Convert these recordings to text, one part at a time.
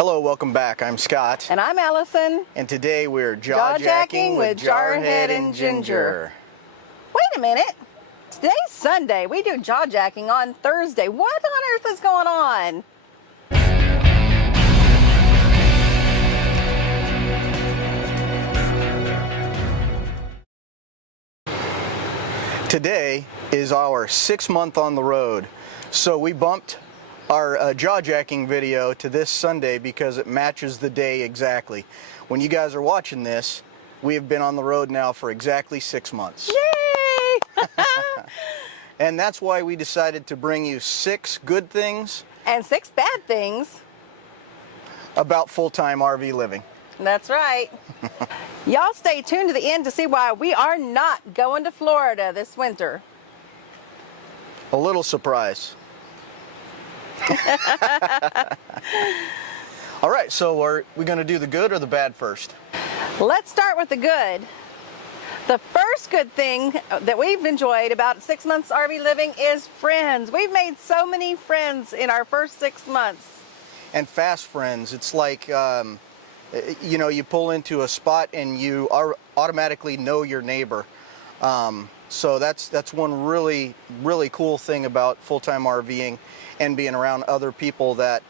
Hello, welcome back. I'm Scott. And I'm Allison. And today we're jaw-jacking with Jarhead and Ginger. Wait a minute. Today's Sunday. We do jaw-jacking on Thursday. What on earth is going on? Today is our 6th month on the road. So we bumped our jaw-jacking video to this Sunday because it matches the day exactly. When you guys are watching this, we have been on the road now for exactly 6 months. Yay! And that's why we decided to bring you 6 good things and 6 bad things about full-time RV living. That's right. Y'all stay tuned to the end to see why we are not going to Florida this winter. A little surprise. All right, so are we going to do the good or the bad first? Let's start with the good. The first good thing that we've enjoyed about 6 months RV living is friends. We've made so many friends in our first 6 months. And fast friends. It's like, you know, you pull into a spot and you automatically know your neighbor. So that's one really cool thing about full-time RVing and being around other people that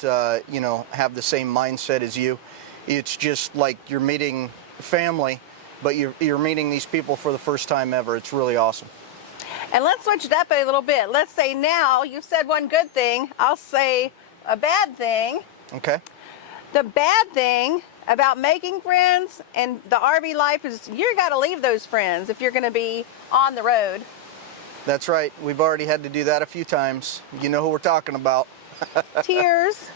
you know, have the same mindset as you. It's just like you're meeting family, but you're meeting these people for the first time ever. It's really awesome. And let's switch it up a little bit. Let's say now you've said one good thing. I'll say a bad thing. Okay. The bad thing about making friends and the RV life is you got to leave those friends if you're going to be on the road. That's right. We've already had to do that a few times. You know who we're talking about. Tears.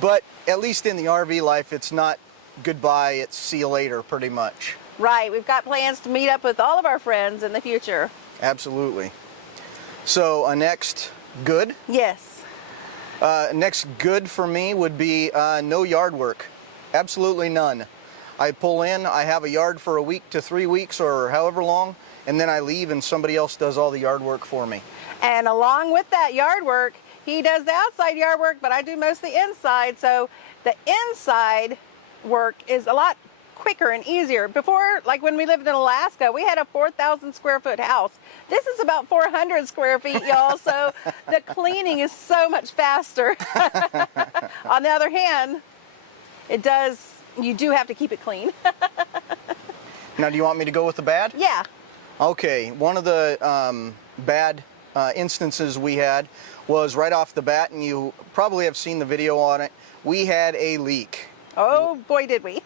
But at least in the RV life, it's not goodbye, it's see you later, pretty much. Right. We've got plans to meet up with all of our friends in the future. Absolutely. So next good? Yes. Next good for me would be no yard work. Absolutely none. I pull in, I have a yard for a week to 3 weeks or however long, and then I leave and somebody else does all the yard work for me. And along with that yard work, he does the outside yard work, but I do most of the inside. So the inside work is a lot quicker and easier. Before, like when we lived in Alaska, we had a 4,000 square foot house. This is about 400 square feet, y'all, so the cleaning is so much faster. On the other hand, you do have to keep it clean. Now, do you want me to go with the bad? Yeah. Okay, one of the bad instances we had was right off the bat, and you probably have seen the video on it. We had a leak. Oh boy, did we.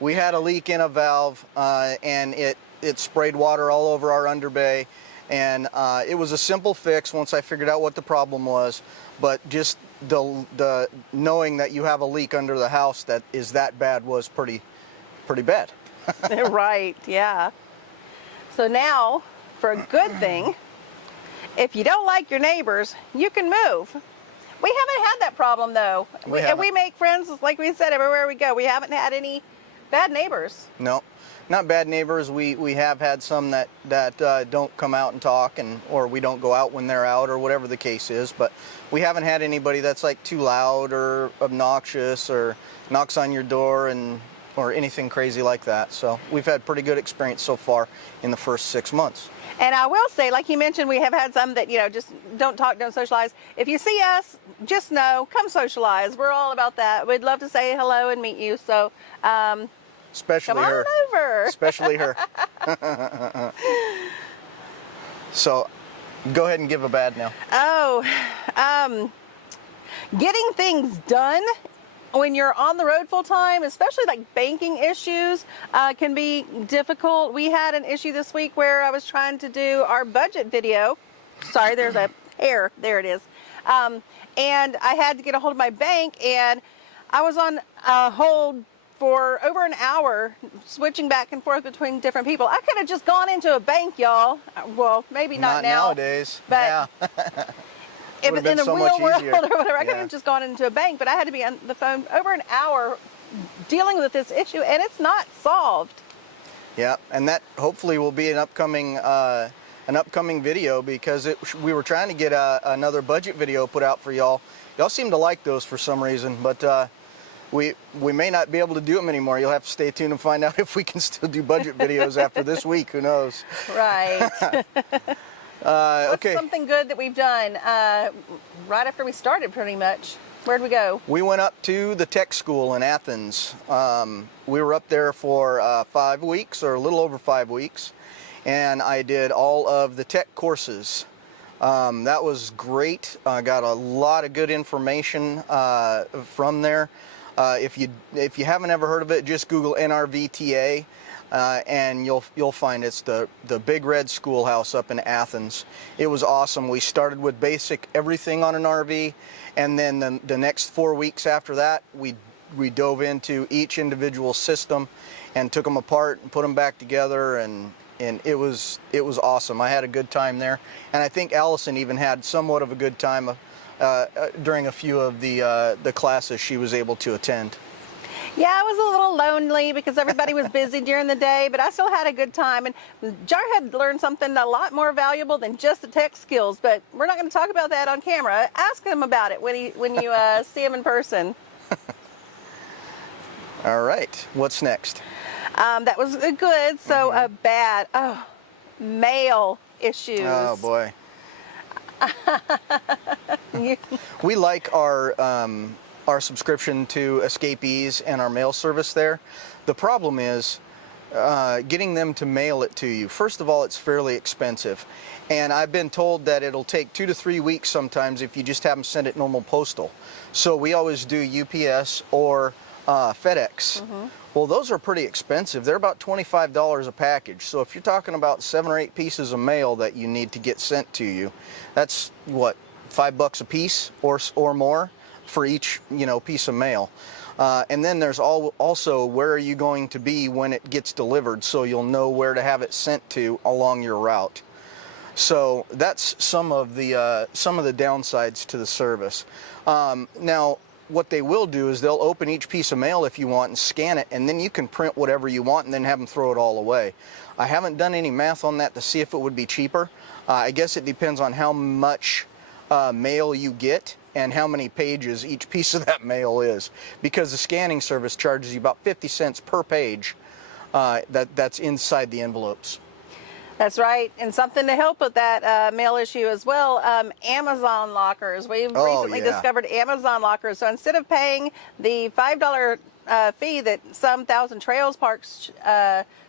we had a leak in a valve, and it sprayed water all over our underbay, and it was a simple fix once I figured out what the problem was, but just the knowing that you have a leak under the house that is that bad was pretty bad. Right, yeah. So now, for a good thing, if you don't like your neighbors, you can move. We haven't had that problem, though. And we make friends, like we said, everywhere we go. We haven't had any bad neighbors. No, not bad neighbors. We have had some that don't come out and talk, or we don't go out when they're out, or whatever the case is. But we haven't had anybody that's like too loud or obnoxious or knocks on your door or anything crazy like that. So we've had pretty good experience so far in the first 6 months. And I will say, like you mentioned, we have had some that, you know, just don't talk, don't socialize. If you see us, just know, come socialize. We're all about that. We'd love to say hello and meet you. So, especially come her. on over. Especially her. So, go ahead and give a bad now. Oh, getting things done when you're on the road full time, especially like banking issues, can be difficult. We had an issue this week where I was trying to do our budget video. Sorry, there's a hair. There it is. And I had to get a hold of my bank, and I was on hold for over an hour, switching back and forth between different people. I could have just gone into a bank, y'all. Well, maybe not now. Nowadays. But yeah. If in the so real world easier. or whatever, I could have just gone into a bank, but I had to be on the phone over an hour dealing with this issue, and it's not solved. Yeah, and that hopefully will be an upcoming video, because we were trying to get another budget video put out for y'all, Y'all seem to like those for some reason, but we may not be able to do them anymore. You'll have to stay tuned and find out if we can still do budget videos after this week. Who knows? Right. What's okay. something good that we've done right after we started, pretty much? Where'd we go? We went up to the tech school in Athens. We were up there for 5 weeks, or a little over 5 weeks, and I did all of the tech courses. That was great. I got a lot of good information from there. If you haven't ever heard of it, just Google NRVTA. And you'll find it's the Big Red Schoolhouse up in Athens. It was awesome. We started with basic everything on an RV, and then the next 4 weeks after that, we dove into each individual system and took them apart and put them back together, and it was awesome. I had a good time there, and I think Allison even had somewhat of a good time during a few of the classes she was able to attend. Yeah, it was a little lonely because everybody was busy during the day, but I still had a good time. And Jarhead learned something a lot more valuable than just the tech skills, but we're not going to talk about that on camera. Ask him about it when you see him in person. All right, what's next? That was good. So bad. Oh, mail issues. Oh boy. We like our subscription to Escapees and our mail service there. The problem is getting them to mail it to you. First of all, it's fairly expensive, and I've been told that it'll take 2 to 3 weeks sometimes if you just have them send it normal postal. So we always do UPS or FedEx. Well, those are pretty expensive. They're about $25 a package. So if you're talking about 7 or 8 pieces of mail that you need to get sent to you, that's what, $5 a piece or more for each piece of mail. And then there's also where are you going to be when it gets delivered, so you'll know where to have it sent to along your route. So that's some of the downsides to the service. Now, what they will do is they'll open each piece of mail if you want and scan it, and then you can print whatever you want and then have them throw it all away. I haven't done any math on that to see if it would be cheaper. I guess it depends on how much mail you get and how many pages each piece of that mail is, because the scanning service charges you about 50 cents per page that's inside the envelopes. That's right, and something to help with that mail issue as well, Amazon lockers. We've recently discovered Amazon lockers. So instead of paying the $5 fee that some Thousand Trails parks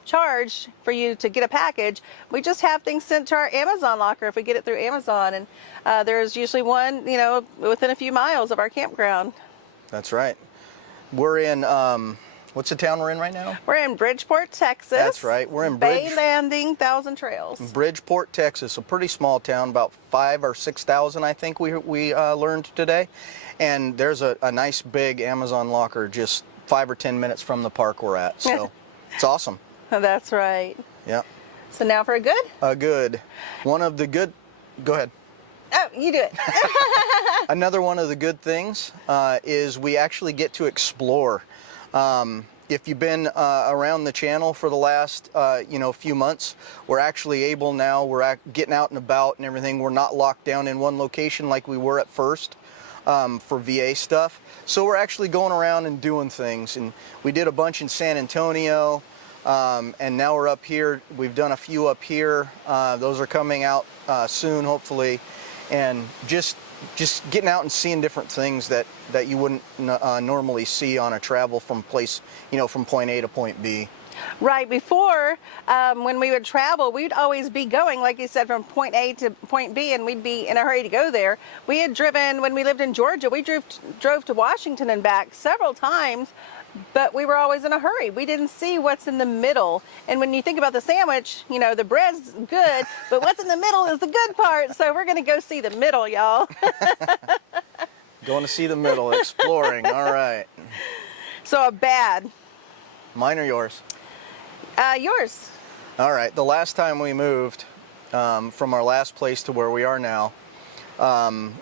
charge for you to get a package, we just have things sent to our Amazon locker if we get it through Amazon. And there's usually one, within a few miles of our campground. That's right. We're in, what's the town we're in right now? We're in Bridgeport, Texas. That's right. We're in Bay Landing, Thousand Trails. Bridgeport, Texas, a pretty small town, about 5,000 or 6,000, I think we learned today. And there's a nice big Amazon locker just 5 or 10 minutes from the park we're at. So it's awesome. That's right. Yeah. So now for a good? A good. One of the good, go ahead. Oh, you do it. Another one of the good things is we actually get to explore. If you've been around the channel for the last few months, we're actually able now, we're getting out and about and everything. We're not locked down in one location like we were at first for VA stuff. So we're actually going around and doing things. And we did a bunch in San Antonio, and now we're up here. We've done a few up here. Those are coming out soon, hopefully. And just getting out and seeing different things that you wouldn't normally see on a travel from from point A to point B. Right. Before, when we would travel, we'd always be going, like you said, from point A to point B, and we'd be in a hurry to go there. We had driven, when we lived in Georgia, we drove to Washington and back several times, but we were always in a hurry. We didn't see what's in the middle. And when you think about the sandwich, the bread's good, but what's in the middle is the good part. So we're going to go see the middle, y'all. Going to see the middle, exploring. All right. So a bad. Mine or yours? Yours. All right. The last time we moved from our last place to where we are now,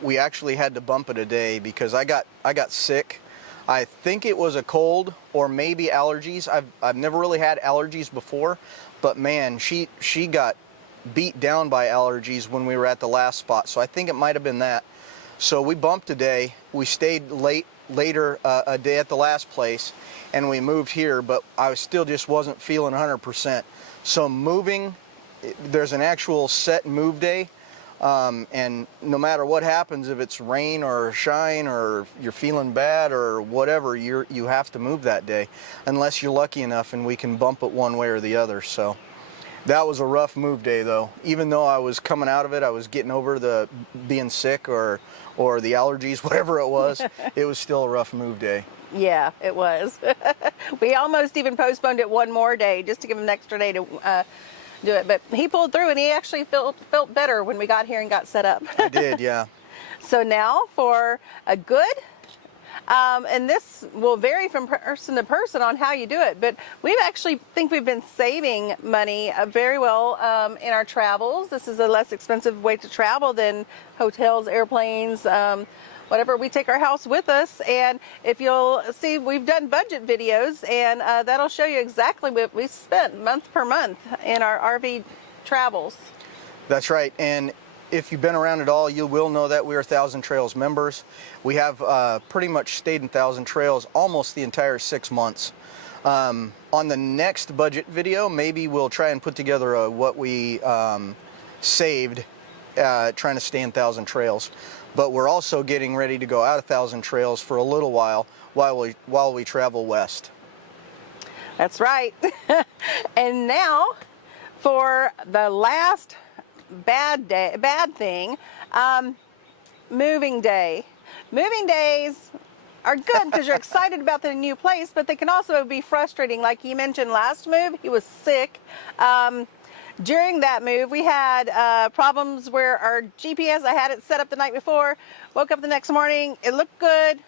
we actually had to bump it a day because I got sick. I think it was a cold or maybe allergies. I've never really had allergies before, but man, she got beat down by allergies when we were at the last spot. So I think it might have been that. So we bumped a day. We stayed later a day at the last place, and we moved here, but I still just wasn't feeling 100%. So moving, there's an actual set move day, and no matter what happens, if it's rain or shine or you're feeling bad or whatever, you have to move that day, unless you're lucky enough and we can bump it one way or the other. So that was a rough move day, though. Even though I was coming out of it, I was getting over the being sick or the allergies, whatever it was still a rough move day. Yeah, it was. We almost even postponed it one more day just to give him an extra day to do it. But he pulled through, and he actually felt better when we got here and got set up. I did, yeah. So now for a good, and this will vary from person to person on how you do it, but we actually think we've been saving money very well in our travels. This is a less expensive way to travel than hotels, airplanes, whatever. We take our house with us, and if you'll see, we've done budget videos, and that'll show you exactly what we spent month per month in our RV travels. That's right, and if you've been around at all, you will know that we are Thousand Trails members. We have pretty much stayed in Thousand Trails almost the entire 6 months. On the next budget video, maybe we'll try and put together what we saved trying to stay in Thousand Trails. But we're also getting ready to go out of Thousand Trails for a little while we travel west. That's right. And now for the last bad thing, moving day. Moving days are good because you're excited about the new place, but they can also be frustrating. Like he mentioned last move, he was sick. During that move, we had problems where our GPS, I had it set up the night before, woke up the next morning, it looked good.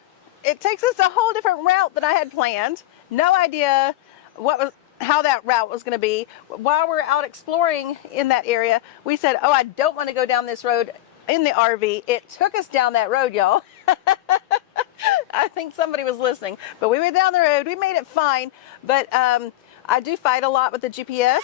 It takes us a whole different route than I had planned. No idea how that route was going to be. While we're out exploring in that area, we said, oh, I don't want to go down this road in the RV. It took us down that road, y'all. I think somebody was listening, but we went down the road. We made it fine, but I do fight a lot with the GPS.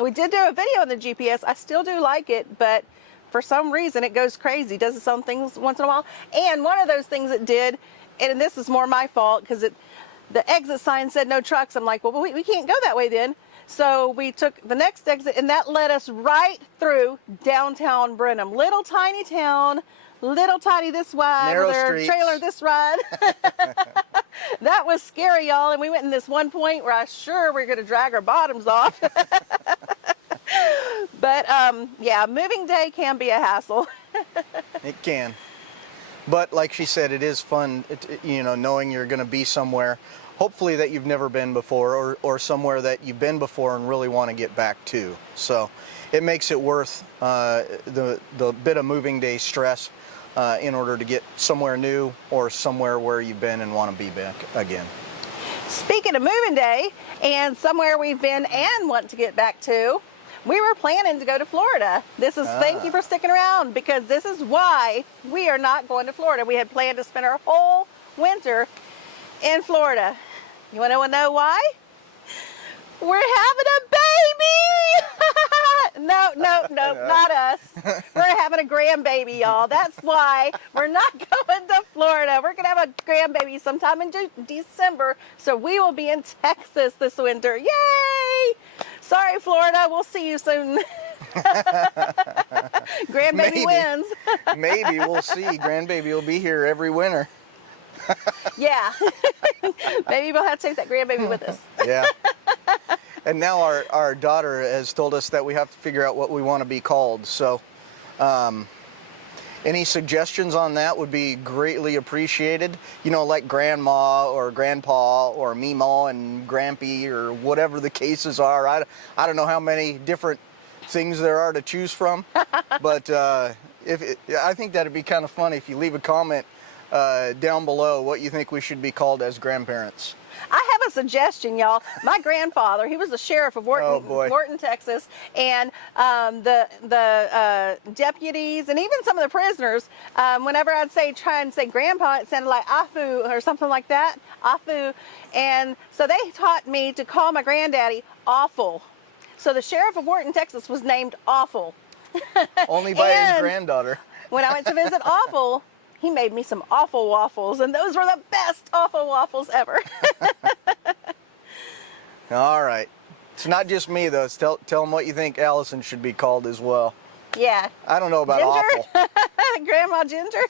We did do a video on the GPS. I still do like it, but for some reason it goes crazy, does its own things once in a while. And one of those things it did, and this is more my fault, because the exit sign said no trucks. I'm like, well, we can't go that way then. So we took the next exit, and that led us right through downtown Brenham. Little tiny town, little tiny this wide, narrow with our streets. Trailer this wide. That was scary, y'all. And we went in this one point where I sure we're going to drag our bottoms off. But yeah, moving day can be a hassle. It can. But like she said, it is fun, knowing you're going to be somewhere, hopefully that you've never been before, or somewhere that you've been before and really want to get back to. So it makes it worth the bit of moving day stress in order to get somewhere new or somewhere where you've been and want to be back again. Speaking of moving day and somewhere we've been and want to get back to, we were planning to go to Florida. Thank you for sticking around, because this is why we are not going to Florida. We had planned to spend our whole winter in Florida. You want to know why? We're having a baby! No, not us. We're having a grandbaby, y'all. That's why we're not going to Florida. We're going to have a grandbaby sometime in December, so we will be in Texas this winter. Yay! Sorry, Florida. We'll see you soon. Grandbaby wins. Maybe. We'll see. Grandbaby will be here every winter. Yeah. Maybe we'll have to take that grandbaby with us. Yeah. And now our daughter has told us that we have to figure out what we want to be called. So any suggestions on that would be greatly appreciated. Like grandma or grandpa or meemaw and grampy or whatever the cases are. I don't know how many different things there are to choose from. But I think that'd be kind of fun if you leave a comment down below what you think we should be called as grandparents. I have a suggestion, y'all. My grandfather, he was the sheriff of Wharton, Texas, and the deputies and even some of the prisoners, whenever I'd try and say grandpa, it sounded like Afu or something like that, Afu. And so they taught me to call my granddaddy Awful. So the sheriff of Wharton, Texas was named Awful. Only by his granddaughter. when I went to visit Awful, he made me some awful waffles, and those were the best awful waffles ever. All right. It's not just me, though. Tell them what you think Allison should be called as well. Yeah. I don't know about Ginger? awful. Grandma Ginger?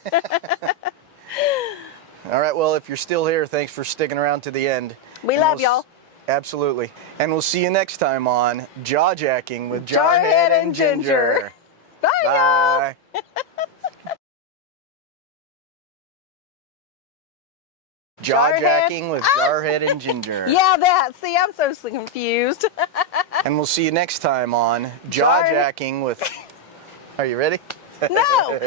All right, well, if you're still here, thanks for sticking around to the end. We And love y'all. Absolutely. And we'll see you next time on Jaw Jacking with Jarhead Jarhead and and Ginger. Bye, y'all. Bye. Jaw Jarhead? Jacking with Jarhead and Ginger. Yeah, that. See, I'm so confused. And we'll see you next time on Jaw Jacking with... Are you ready? No.